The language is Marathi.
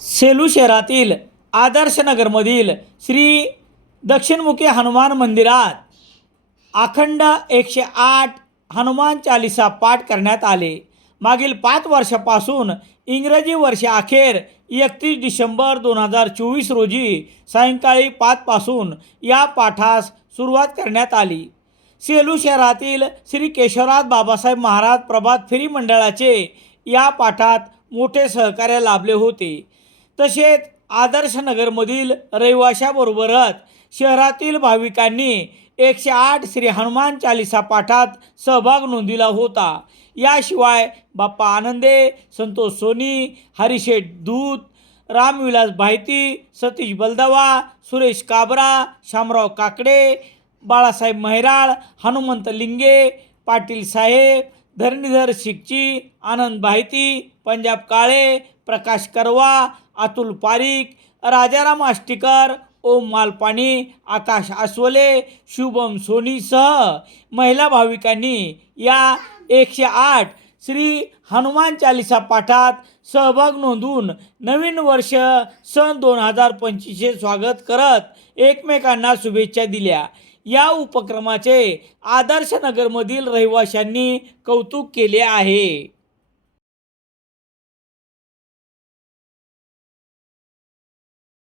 सेलू शहरातील आदर्शनगरमधील श्री दक्षिणमुखी हनुमान मंदिरात अखंड एकशे आठ हनुमान चालिसा पाठ करण्यात आले. मागील पाच वर्षापासून इंग्रजी वर्षाअखेर एकतीस डिसेंबर दोन हजार चोवीस रोजी सायंकाळी पाचपासून या पाठास सुरुवात करण्यात आली. सेलू शहरातील श्री केशवराज बाबासाहेब महाराज प्रभात फेरी मंडळाचे या पाठात मोठे सहकार्य लाभले होते. तसेच आदर्शनगरमधील रहिवाशाबरोबरच शहरातील भाविकांनी एकशे आठ श्री हनुमान चालिसा पाठात सहभाग नोंदविला होता. याशिवाय बाप्पा आनंदे संतोष सोनी हरिशेठ दूत रामविलास भायती सतीश बलदवा सुरेश काबरा शामराव काकडे बाळासाहेब महिराळ हनुमंत लिंगे पाटील साहेब धरणीधर शिकची आनंद भायती पंजाब काळे प्रकाश करवा अतुल पारिक राजाराम आष्टीकर ओम मालपाणी आकाश आसवले शुभम सोनीसह महिला भाविकांनी या एकशे आठ श्री हनुमान चालिसा पाठात सहभाग नोंदवून नवीन वर्ष सन दोन हजार पंचवीसचे स्वागत करत एकमेकांना शुभेच्छा दिल्या. या उपक्रमाचे आदर्श नगरमधील रहिवाशांनी कौतुक केले आहे.